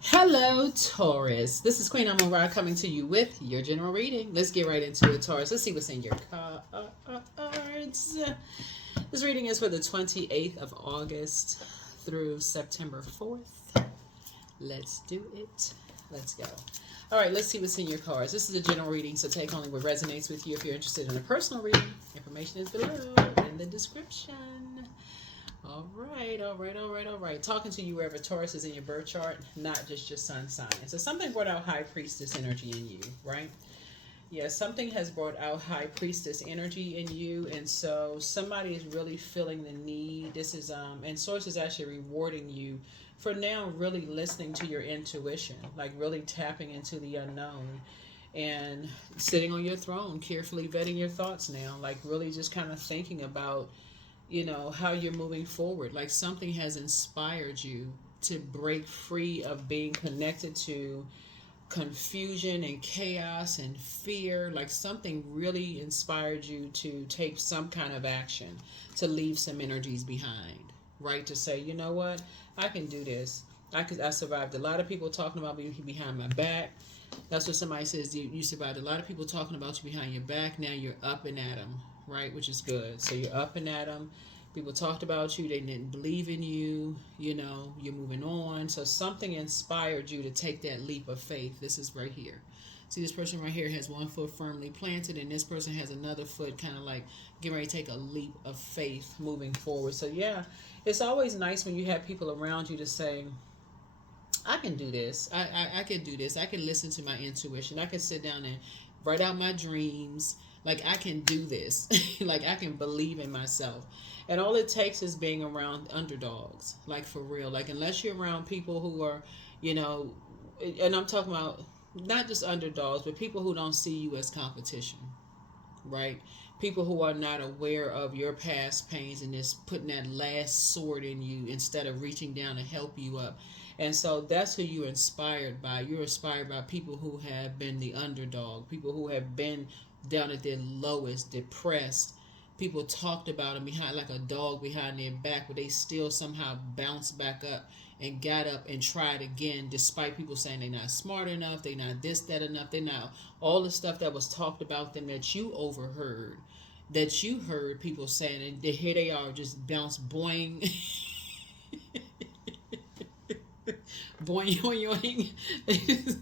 Hello, Taurus. This is Queen Amun Ra coming to you with your general reading. Let's get right into it, Taurus. Let's see what's in your cards. This reading is for the 28th of August through September 4th. Let's do it. Let's go. All right, let's see what's in your cards. This is a general reading, so take only what resonates with you. If you're interested in a personal reading, information is below in the description. All right. Talking to you wherever Taurus is in your birth chart, not just your sun sign. So something brought out High Priestess energy in you, right? Yeah, something has brought out High Priestess energy in you, and so somebody is really feeling the need. This is and Source is actually rewarding you for now really listening to your intuition, like really tapping into the unknown and sitting on your throne, carefully vetting your thoughts now, like really just kind of thinking about how you're moving forward, like something has inspired you to break free of being connected to confusion and chaos and fear. Like something really inspired you to take some kind of action, to leave some energies behind, right? To say, you know what, I can do this. I survived a lot of people talking about me behind my back. That's what somebody says. You survived a lot of people talking about you behind your back. Now you're up and at them, right? Which is good. So you're up and at them. People talked about you. They didn't believe in you. You're moving on. So something inspired you to take that leap of faith. This is right here. See, this person right here has one foot firmly planted, and this person has another foot kind of like getting ready to take a leap of faith moving forward. So, yeah, it's always nice when you have people around you to say, I can do this. I can do this. I can listen to my intuition. I can sit down and write out my dreams. Like, I can do this. Like, I can believe in myself. And all it takes is being around underdogs. Like, for real. Like, unless you're around people who are, you know, and I'm talking about not just underdogs, but people who don't see you as competition, right? People who are not aware of your past pains and is putting that last sword in you instead of reaching down to help you up. And so that's who you're inspired by. You're inspired by people who have been the underdog, people who have been down at their lowest, depressed. People talked about them behind like a dog behind their back, but they still somehow bounced back up and got up and tried again, despite people saying they're not smart enough, they're not this, that enough, they're not all the stuff that was talked about them that you overheard, that you heard people saying, and here they are, just bounce boing, boing, boing, boing.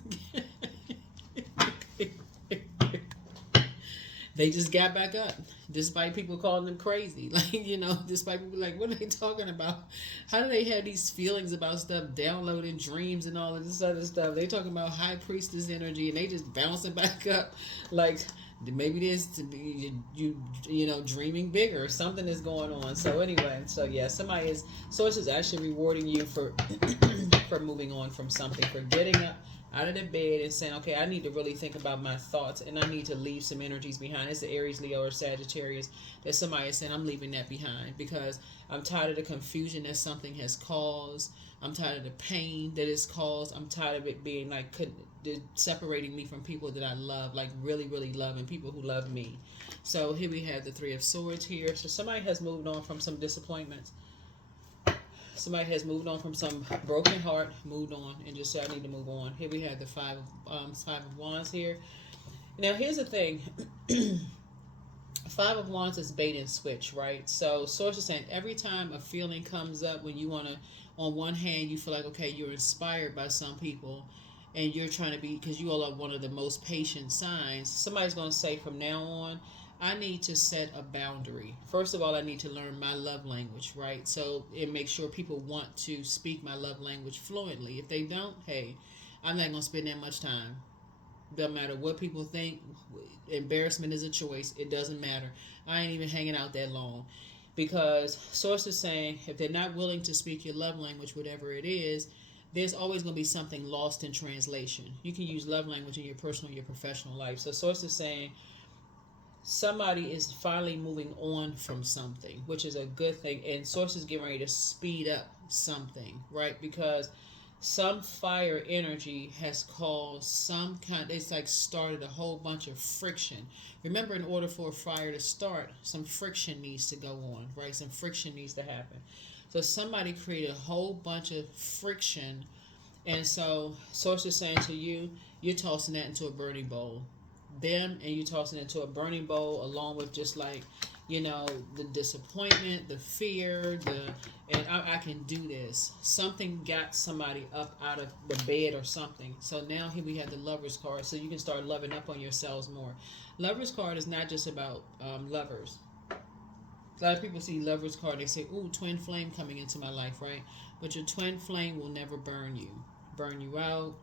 They just got back up, despite people calling them crazy. Like, despite people like, what are they talking about? How do they have these feelings about stuff, downloading dreams and all of this other stuff? They talking about high priestess energy and they just bouncing back up. Like, maybe this to be dreaming bigger or something is going on. So anyway, so yeah, somebody is source is actually rewarding you for for moving on from something, for getting up out of the bed and saying, okay, I need to really think about my thoughts and I need to leave some energies behind. It's the Aries, Leo, or Sagittarius that somebody is saying, I'm leaving that behind because I'm tired of the confusion that something has caused. I'm tired of the pain that it's caused. I'm tired of it being like separating me from people that I love, like really, really love, and people who love me. So here we have the Three of Swords here. So somebody has moved on from some disappointments. Somebody has moved on from some broken heart, moved on, and just said, I need to move on. Here we have the Five of Wands here. Now, here's the thing. Five of Wands is bait and switch, right? So, source is saying every time a feeling comes up when you want to, on one hand, you feel like, okay, you're inspired by some people and you're trying to be, because you all are one of the most patient signs. Somebody's going to say from now on, I need to set a boundary. First of all, I need to learn my love language, right? So it makes sure people want to speak my love language fluently. If they don't, hey, I'm not going to spend that much time. Doesn't matter what people think. Embarrassment is a choice. It doesn't matter. I ain't even hanging out that long. Because sources saying if they're not willing to speak your love language, whatever it is, there's always going to be something lost in translation. You can use love language in your personal, your professional life. So sources saying somebody is finally moving on from something, which is a good thing. And sources getting ready to speed up something, right? Because some fire energy has caused some kind, it's like started a whole bunch of friction. Remember, in order for a fire to start, some friction needs to go on, right? Some friction needs to happen. So somebody created a whole bunch of friction And so, Source is saying to you, you're tossing that into a burning bowl. Them and you tossing it into a burning bowl, along with just like, you know, the disappointment, the fear, and I can do this. Something got somebody up out of the bed or something. So now here we have the Lovers card, so you can start loving up on yourselves more. Lovers card is not just about lovers. A lot of people see Lovers card, they say, "Ooh, twin flame coming into my life," right? But your twin flame will never burn you out.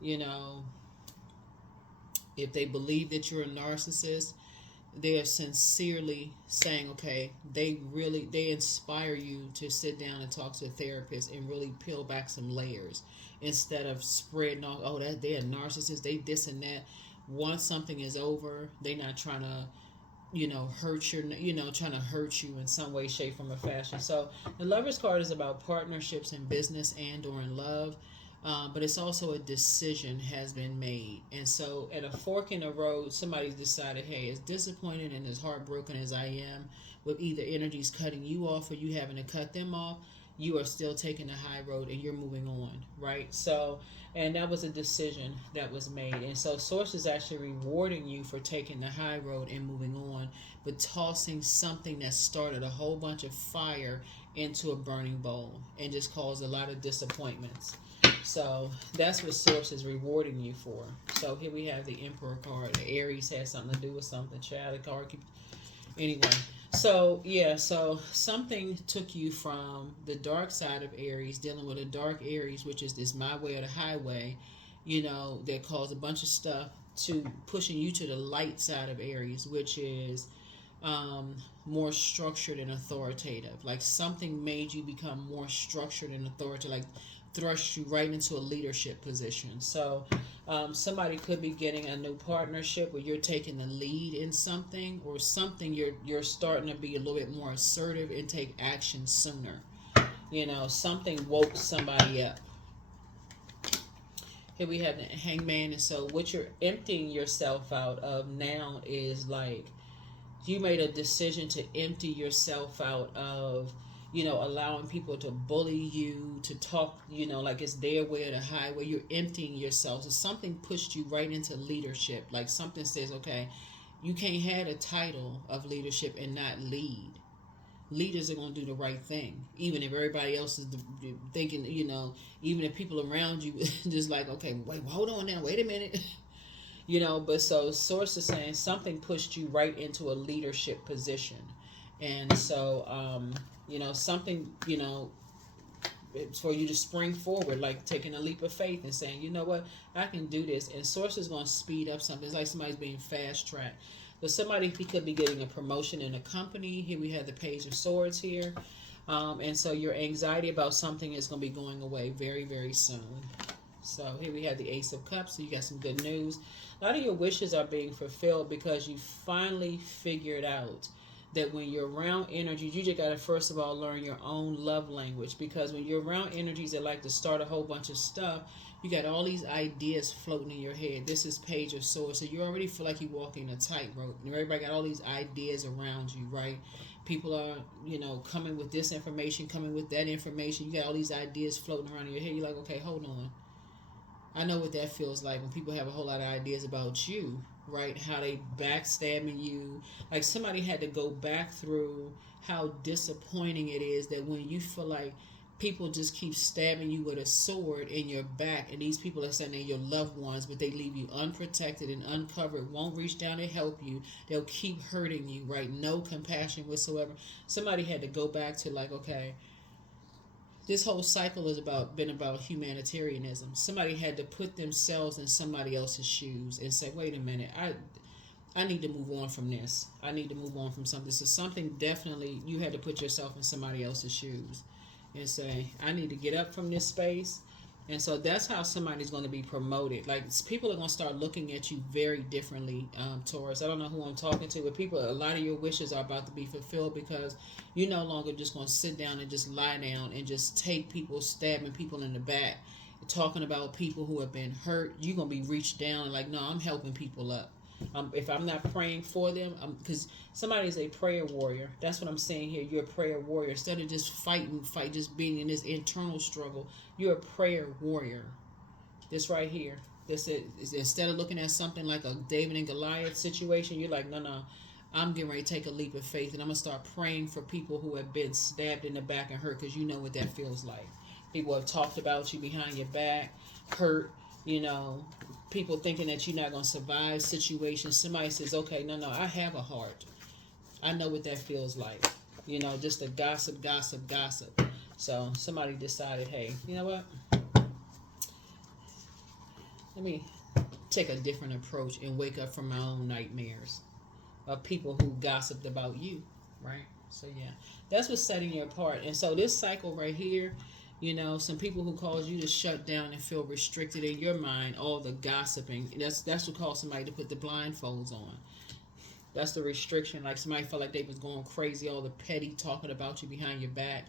You know, if they believe that you're a narcissist, they are sincerely saying, okay, they inspire you to sit down and talk to a therapist and really peel back some layers instead of spreading off, oh, that they're a narcissist, they this and that. Once something is over, they not trying to, hurt your, trying to hurt you in some way, shape, form, or fashion. So the Lovers card is about partnerships in business and or in love. But it's also a decision has been made. And so at a fork in the road, somebody's decided, hey, as disappointed and as heartbroken as I am, with either energies cutting you off or you having to cut them off, you are still taking the high road and you're moving on, right? So, and that was a decision that was made. And so Source is actually rewarding you for taking the high road and moving on, but tossing something that started a whole bunch of fire into a burning bowl and just caused a lot of disappointments. So that's what Source is rewarding you for. So here we have the Emperor card. The Aries has something to do with something. Child, the card anyway. So yeah, so something took you from the dark side of Aries, dealing with a dark Aries, which is this my way or the highway, that caused a bunch of stuff, to pushing you to the light side of Aries, which is more structured and authoritative. Like something made you become more structured and authoritative, like thrust you right into a leadership position. So somebody could be getting a new partnership where you're taking the lead in something, or something you're starting to be a little bit more assertive and take action sooner. Something woke somebody up. Here we have the Hangman, and so what you're emptying yourself out of now is like you made a decision to empty yourself out of, allowing people to bully you, to talk, like it's their way or the highway. You're emptying yourself. So something pushed you right into leadership. Like something says, okay, you can't have a title of leadership and not lead. Leaders are going to do the right thing, even if everybody else is thinking, even if people around you just like, okay, wait, hold on now, wait a minute. But so Source is saying something pushed you right into a leadership position. And so something, it's for you to spring forward, like taking a leap of faith and saying, you know what, I can do this. And Source is going to speed up something. It's like somebody's being fast tracked. So somebody could be getting a promotion in a company. Here we have the Page of Swords here. And so your anxiety about something is going to be going away very, very soon. So here we have the Ace of Cups. So you got some good news. A lot of your wishes are being fulfilled because you finally figured out that when you're around energies, you just got to first of all learn your own love language. Because when you're around energies that like to start a whole bunch of stuff, you got all these ideas floating in your head. This is Page of Swords. So you already feel like you're walking a tightrope. And everybody got all these ideas around you, right? People are, coming with this information, coming with that information. You got all these ideas floating around in your head. You're like, okay, hold on. I know what that feels like when people have a whole lot of ideas about you, right? How they backstabbing you. Like somebody had to go back through how disappointing it is that when you feel like people just keep stabbing you with a sword in your back, and these people are saying they're your loved ones, but they leave you unprotected and uncovered, won't reach down and help you. They'll keep hurting you, right? No compassion whatsoever. Somebody had to go back to like, okay, this whole cycle has been about humanitarianism. Somebody had to put themselves in somebody else's shoes and say, wait a minute, I need to move on from this. I need to move on from something. So something definitely, you had to put yourself in somebody else's shoes and say, I need to get up from this space. And so that's how somebody's going to be promoted. Like people are going to start looking at you very differently, Taurus. I don't know who I'm talking to, but a lot of your wishes are about to be fulfilled because you're no longer just going to sit down and just lie down and just take people, stabbing people in the back, talking about people who have been hurt. You're going to be reached down and like, no, I'm helping people up. If I'm not praying for them, because somebody is a prayer warrior. That's what I'm saying here. You're a prayer warrior. Instead of just just being in this internal struggle, you're a prayer warrior. This right here. This is, instead of looking at something like a David and Goliath situation, you're like, no. I'm getting ready to take a leap of faith, and I'm going to start praying for people who have been stabbed in the back and hurt, because you know what that feels like. People have talked about you behind your back, hurt, people thinking that you're not going to survive situations. Somebody says, okay, no, I have a heart. I know what that feels like. Just the gossip. So somebody decided, hey, you know what? Let me take a different approach and wake up from my own nightmares of people who gossiped about you, right? So yeah, that's what's setting you apart. And so this cycle right here, some people who cause you to shut down and feel restricted in your mind, all the gossiping, that's what caused somebody to put the blindfolds on. That's the restriction. Like somebody felt like they was going crazy, all the petty talking about you behind your back.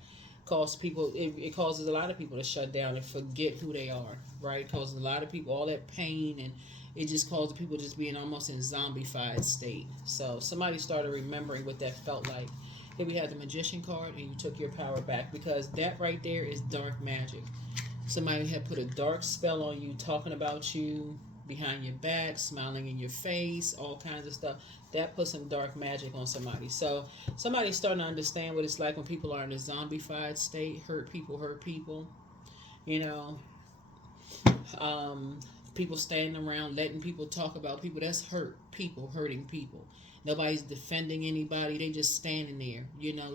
It causes a lot of people to shut down and forget who they are, right? It causes a lot of people all that pain, and it just causes people just being almost in zombified state. So somebody started remembering what that felt like. Here we had the Magician card, and you took your power back, because that right there is dark magic. Somebody had put a dark spell on you, talking about you behind your back, smiling in your face, all kinds of stuff. That put some dark magic on somebody. So somebody's starting to understand what it's like when people are in a zombified state. Hurt people. People standing around letting people talk about people. That's hurting people. Nobody's defending anybody. They just standing there,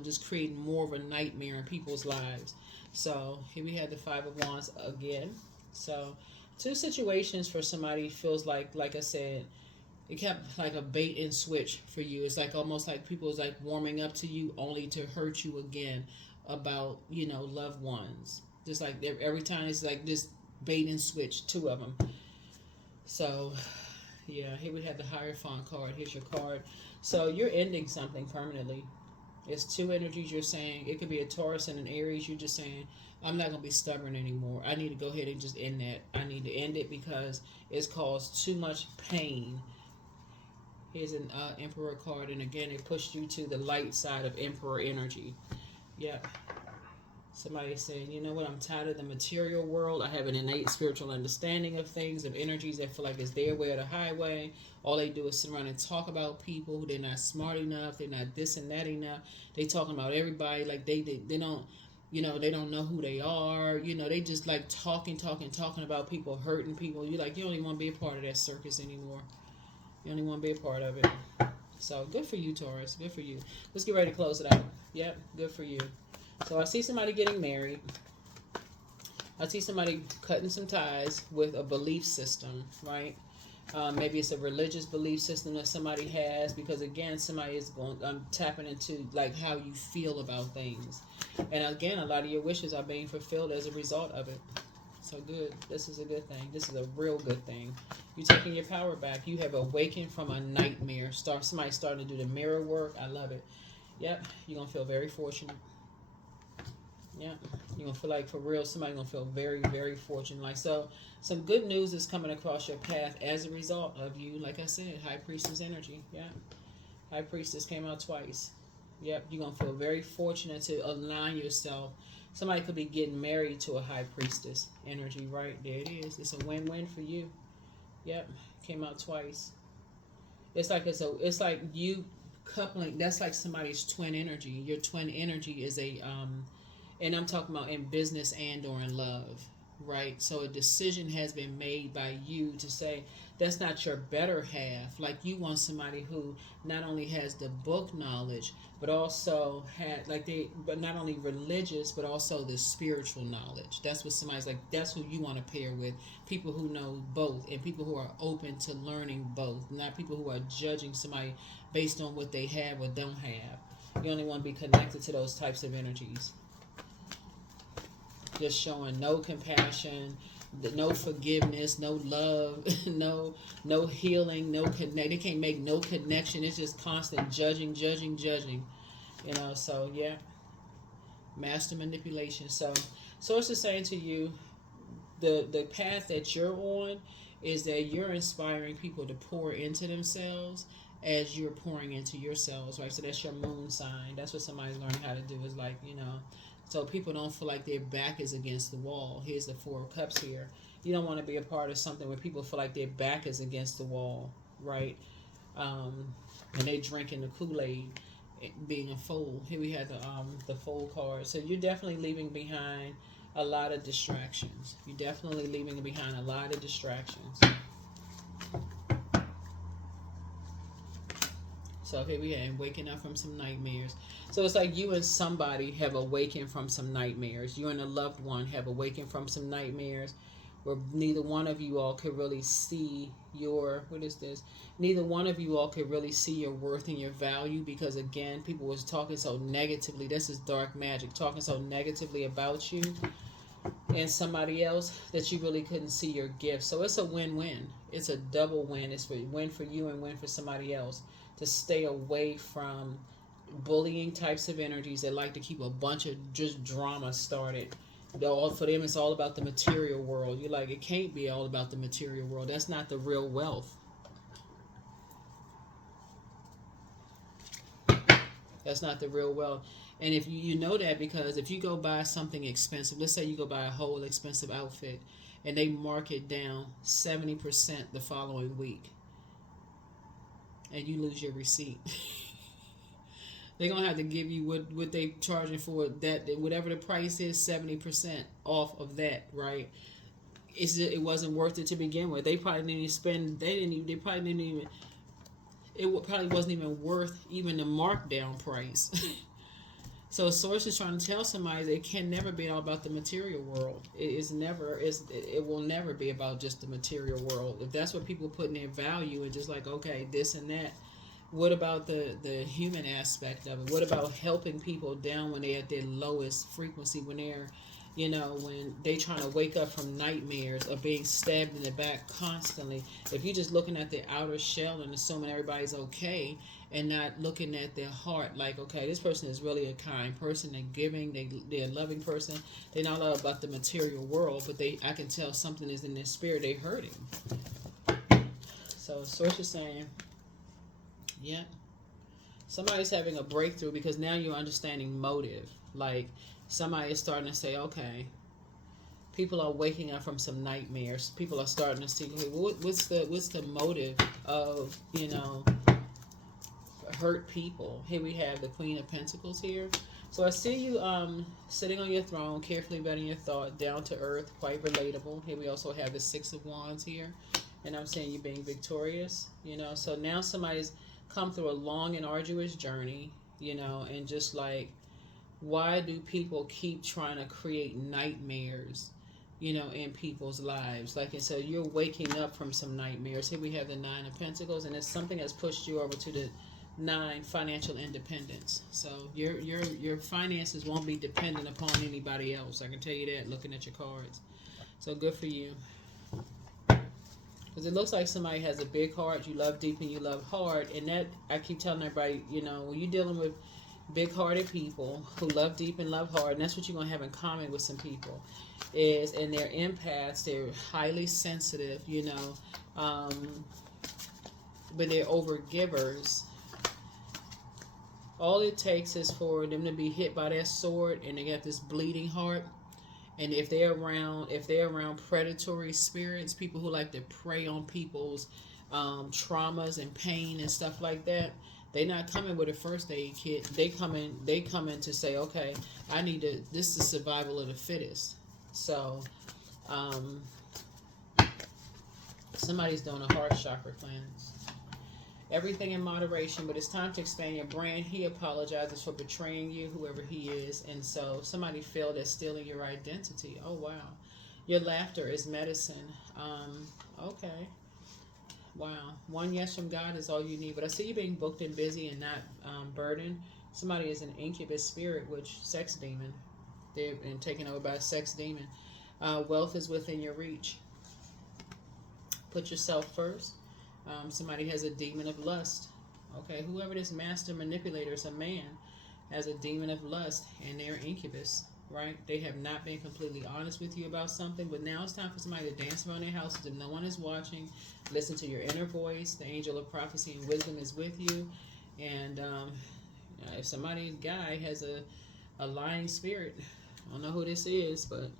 just creating more of a nightmare in people's lives. So here we have the Five of Wands again. So two situations for somebody feels like I said, it kept like a bait and switch for you. It's like almost like people is like warming up to you only to hurt you again about, loved ones. Just like every time it's like this bait and switch, two of them. So yeah, here we have the Hierophant card. Here's your card. So you're ending something permanently. It's two energies you're saying. It could be a Taurus and an Aries. You're just saying, I'm not going to be stubborn anymore. I need to go ahead and just end that. I need to end it because it's caused too much pain. Here's an Emperor card. And again, it pushed you to the light side of Emperor energy. Yep. Somebody saying, you know what, I'm tired of the material world. I have an innate spiritual understanding of things, of energies that feel like it's their way or the highway. All they do is sit around and talk about people who they're not smart enough, they're not this and that enough. They talking about everybody like they don't, they don't know who they are. They just like talking about people, hurting people. You don't even want to be a part of that circus anymore. You only want to be a part of it. So good for you, Taurus. Good for you. Let's get ready to close it out. Yep, good for you. So I see somebody getting married. I see somebody cutting some ties with a belief system, right? Maybe it's a religious belief system that somebody has, because again, somebody is tapping into like how you feel about things. And again, a lot of your wishes are being fulfilled as a result of it. So good. This is a good thing. This is a real good thing. You're taking your power back. You have awakened from a nightmare. Somebody starting to do the mirror work. I love it. Yep. You're going to feel very fortunate. Yeah, you're going to feel like, for real, somebody's going to feel very, very fortunate. Like, so, some good news is coming across your path as a result of you, like I said, High Priestess energy. Yeah, High Priestess came out twice. Yep, you're going to feel very fortunate to align yourself. Somebody could be getting married to a High Priestess energy, right? There it is. It's a win-win for you. Yep, came out twice. It's like you coupling. That's like somebody's twin energy. Your twin energy is a and I'm talking about in business and or in love, right? So a decision has been made by you to say that's not your better half. Like, you want somebody who not only has the book knowledge, but also but not only religious, but also the spiritual knowledge. That's what somebody's like. That's who you want to pair with. People who know both, and people who are open to learning both. Not people who are judging somebody based on what they have or don't have. You only want to be connected to those types of energies. Just showing no compassion, no forgiveness, no love, no healing, no connect. They can't make no connection. It's just constant judging. So yeah, master manipulation. So it's just saying to you, the path that you're on is that you're inspiring people to pour into themselves as you're pouring into yourselves, right? So that's your moon sign. That's what somebody's learning how to do, is like, so people don't feel like their back is against the wall. Here's the Four of Cups here. You don't want to be a part of something where people feel like their back is against the wall, right? And they drinking the Kool-Aid, being a fool. Here we have the Fool card. So you're definitely leaving behind a lot of distractions. You're definitely leaving behind a lot of distractions. So here we are, and waking up from some nightmares. So it's like you and somebody have awakened from some nightmares. You and a loved one have awakened from some nightmares where neither one of you all could really see your, what is this? Neither one of you all could really see your worth and your value, because again, people was talking so negatively. This is dark magic, talking so negatively about you and somebody else that you really couldn't see your gift. So it's a win-win. It's a double win. It's a win for you and win for somebody else, to stay away from bullying types of energies that like to keep a bunch of just drama started. For them, it's all about the material world. You're like, it can't be all about the material world. That's not the real wealth. That's not the real wealth. And if you know that, because if you go buy something expensive, let's say you go buy a whole expensive outfit and they mark it down 70% the following week, and you lose your receipt. They're going to have to give you what they charging for that, whatever the price is, 70% off of that, right? It wasn't worth it to begin with. They probably didn't even spend, they probably didn't even, probably wasn't even worth even the markdown price. So Source is trying to tell somebody that it can never be all about the material world. It will never be about just the material world. If that's what people put in their value, and just like, okay, this and that, what about the human aspect of it? What about helping people down when they're at their lowest frequency, when they're, when they trying to wake up from nightmares or being stabbed in the back constantly? If you're just looking at the outer shell and assuming everybody's okay, and not looking at their heart, like, okay, this person is really a kind person, they're giving, they're a loving person, they're not all about the material world, but I can tell something is in their spirit, they hurting. So Source is saying, yeah, somebody's having a breakthrough, because now you're understanding motive. Like, somebody is starting to say, okay, people are waking up from some nightmares. People are starting to see, hey, what's the motive of, hurt people. Here we have the Queen of Pentacles here. So I see you sitting on your throne, carefully vetting your thought, down to earth, quite relatable. Here we also have the Six of Wands here, and I'm saying you being victorious. So now somebody's come through a long and arduous journey, and just like, why do people keep trying to create nightmares, in people's lives? Like I said, you're waking up from some nightmares. Here we have the Nine of Pentacles, and it's something that's pushed you over to the 9, financial independence. So your finances won't be dependent upon anybody else. I can tell you that, looking at your cards. So good for you. Because it looks like somebody has a big heart. You love deep and you love hard. And that, I keep telling everybody, when you're dealing with big-hearted people who love deep and love hard, and that's what you're going to have in common with some people, and they're empaths, they're highly sensitive, but they're overgivers. All it takes is for them to be hit by that sword, and they got this bleeding heart. And if they're around predatory spirits, people who like to prey on people's traumas and pain and stuff like that, they're not coming with a first aid kit. They come in to say, okay, this is survival of the fittest. So somebody's doing a heart chakra cleanse. Everything in moderation, but it's time to expand your brand. He apologizes for betraying you, whoever he is. And so somebody failed at stealing your identity. Oh, wow. Your laughter is medicine. Okay. Wow. One yes from God is all you need. But I see you being booked and busy and not burdened. Somebody is an incubus spirit, which sex demon. They've been taken over by a sex demon. Wealth is within your reach. Put yourself first. Somebody has a demon of lust. Okay, whoever this master manipulator is, a man, has a demon of lust, and they're incubus, right? They have not been completely honest with you about something, but now it's time for somebody to dance around their house if no one is watching. Listen to your inner voice. The angel of prophecy and wisdom is with you. And if somebody's guy has a lying spirit, I don't know who this is, but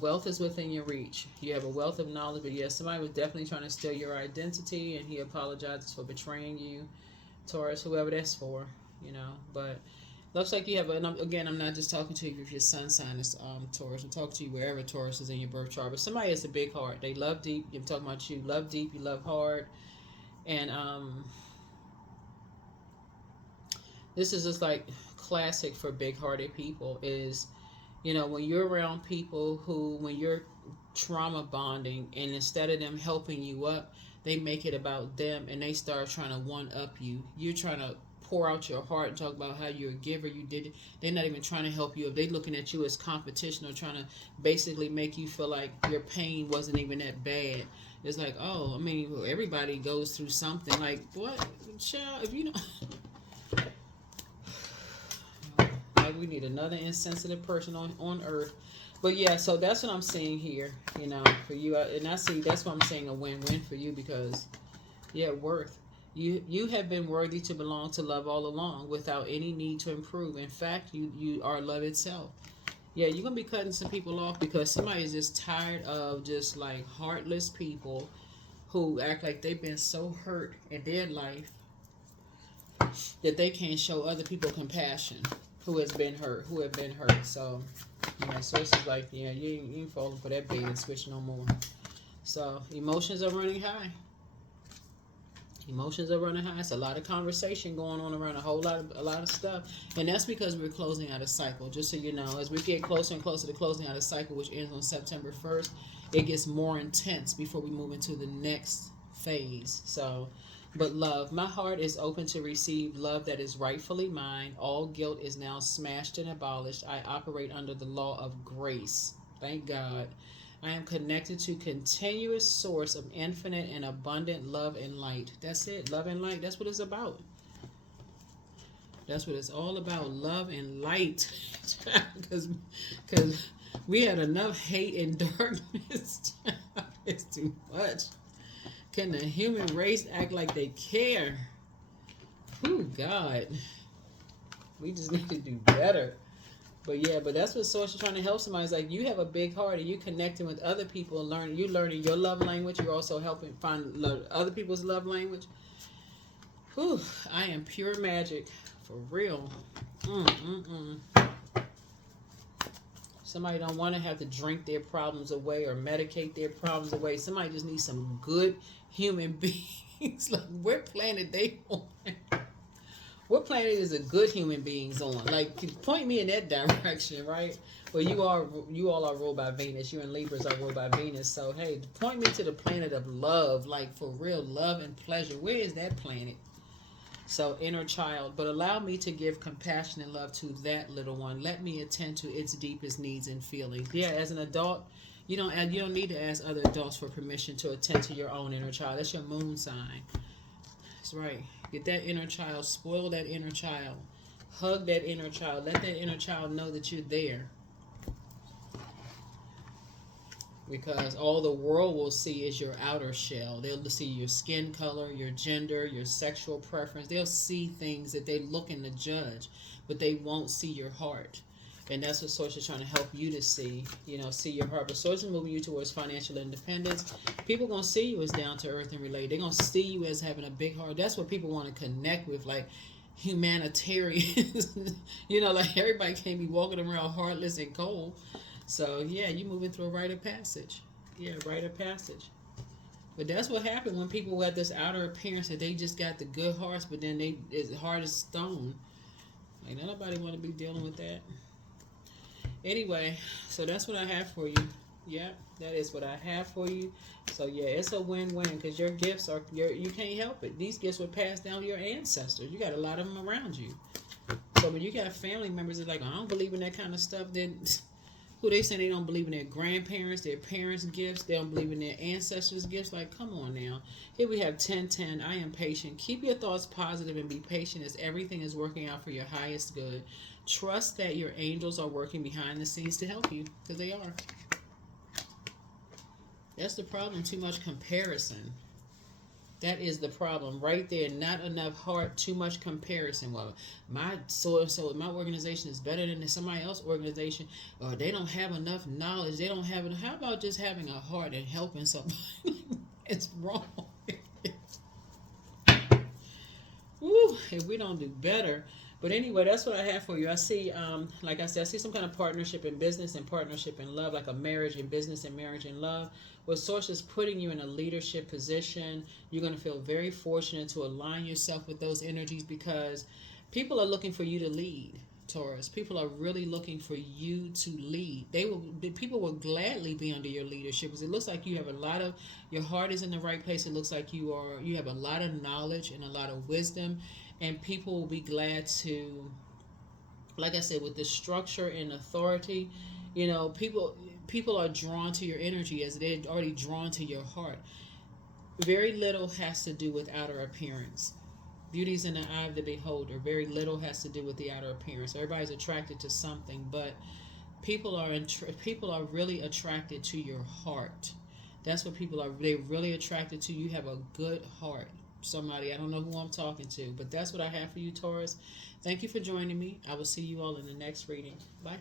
wealth is within your reach. You have a wealth of knowledge, but yes, somebody was definitely trying to steal your identity, and he apologizes for betraying you, Taurus, whoever that's for, But looks like you have, and again, I'm not just talking to you if your sun sign is Taurus. I'm talking to you wherever Taurus is in your birth chart. But somebody has a big heart. They love deep. I'm talking about you. Love deep. You love hard, and this is just like classic for big-hearted people is. When you're around people who, when you're trauma bonding, and instead of them helping you up, they make it about them and they start trying to one-up you. You're trying to pour out your heart and talk about how you're a giver. You did it. They're not even trying to help you. If they're looking at you as competition or trying to basically make you feel like your pain wasn't even that bad. It's like, oh, I mean, everybody goes through something. Like, what? Child, if you know... We need another insensitive person on earth. But yeah, so that's what I'm seeing here, for you. And I see that's why I'm saying a win-win for you because, yeah, worth. You have been worthy to belong to love all along without any need to improve. In fact, you are love itself. Yeah, you're going to be cutting some people off because somebody is just tired of just like heartless people who act like they've been so hurt in their life that they can't show other people compassion. Who have been hurt. So, sources like, yeah, you ain't falling for that bait and switch no more. So, emotions are running high. It's a lot of conversation going on around a lot of stuff. And that's because we're closing out a cycle. Just so you know, as we get closer and closer to closing out a cycle, which ends on September 1st, it gets more intense before we move into the next phase. So, but love, my heart is open to receive love that is rightfully mine. All guilt is now smashed and abolished. I operate under the law of grace. Thank God. I am connected to continuous source of infinite and abundant love and light. That's it. Love and light. That's what it's about. That's what it's all about. Love and light. Because we had enough hate and darkness. It's too much. Can the human race act like they care? Oh, God. We just need to do better. But yeah, but that's what Source is trying to help somebody. It's like you have a big heart and you connecting with other people and you're learning your love language. You're also helping find other people's love language. Whew, I am pure magic. For real. Somebody don't want to have to drink their problems away or medicate their problems away. Somebody just needs some good human beings. Like, what planet they on? What planet is a good human beings on? Like, point me in that direction, right? Well, you all are ruled by Venus. You and Libras are ruled by Venus. So, hey, point me to the planet of love, like for real love and pleasure. Where is that planet? So, inner child. But allow me to give compassion and love to that little one. Let me attend to its deepest needs and feelings. Yeah, as an adult, you don't need to ask other adults for permission to attend to your own inner child. That's your moon sign. That's right. Get that inner child. Spoil that inner child. Hug that inner child. Let that inner child know that you're there. Because all the world will see is your outer shell. They'll see your skin color, your gender, your sexual preference. They'll see things that they're looking to judge, but they won't see your heart. And that's what Source is trying to help you to see, see your heart. But Source is moving you towards financial independence. People going to see you as down to earth and related. They're going to see you as having a big heart. That's what people want to connect with, like humanitarians. Like everybody can't be walking around heartless and cold. So, yeah, you're moving through a rite of passage. Yeah, rite of passage. But that's what happened when people have this outer appearance that they just got the good hearts, but then it's hard as stone. Like, nobody want to be dealing with that. Anyway, so that's what I have for you. Yeah, that is what I have for you. So, yeah, it's a win-win because your gifts are, you can't help it. These gifts were passed down to your ancestors. You got a lot of them around you. So, when you got family members that are like, I don't believe in that kind of stuff, then... who they say they don't believe in their grandparents, their parents' gifts. They don't believe in their ancestors' gifts. Like, come on now. Here we have 1010. I am patient. Keep your thoughts positive and be patient as everything is working out for your highest good. Trust that your angels are working behind the scenes to help you, because they are. That's the problem. Too much comparison. That is the problem right there. Not enough heart, too much comparison. Well, my my organization is better than somebody else's organization, or they don't have enough knowledge. They don't have enough. How about just having a heart and helping somebody? It's wrong. Woo, if we don't do better. But anyway, that's what I have for you. I see, like I said, I see some kind of partnership in business and partnership in love, like a marriage in business and marriage in love. Where Source is putting you in a leadership position. You're going to feel very fortunate to align yourself with those energies, because people are looking for you to lead, Taurus. People are really looking for you to lead. People will gladly be under your leadership, because it looks like you have your heart is in the right place. It looks like you have a lot of knowledge and a lot of wisdom. And people will be glad to, like I said, with the structure and authority, people are drawn to your energy as they're already drawn to your heart. Very little has to do with outer appearance. Beauty's in the eye of the beholder. Very little has to do with the outer appearance. Everybody's attracted to something, but people are really attracted to your heart. That's what people are. They're really attracted to. You have a good heart. Somebody, I don't know who I'm talking to, but that's what I have for you, Taurus. Thank you for joining me. I will see you all in the next reading. Bye.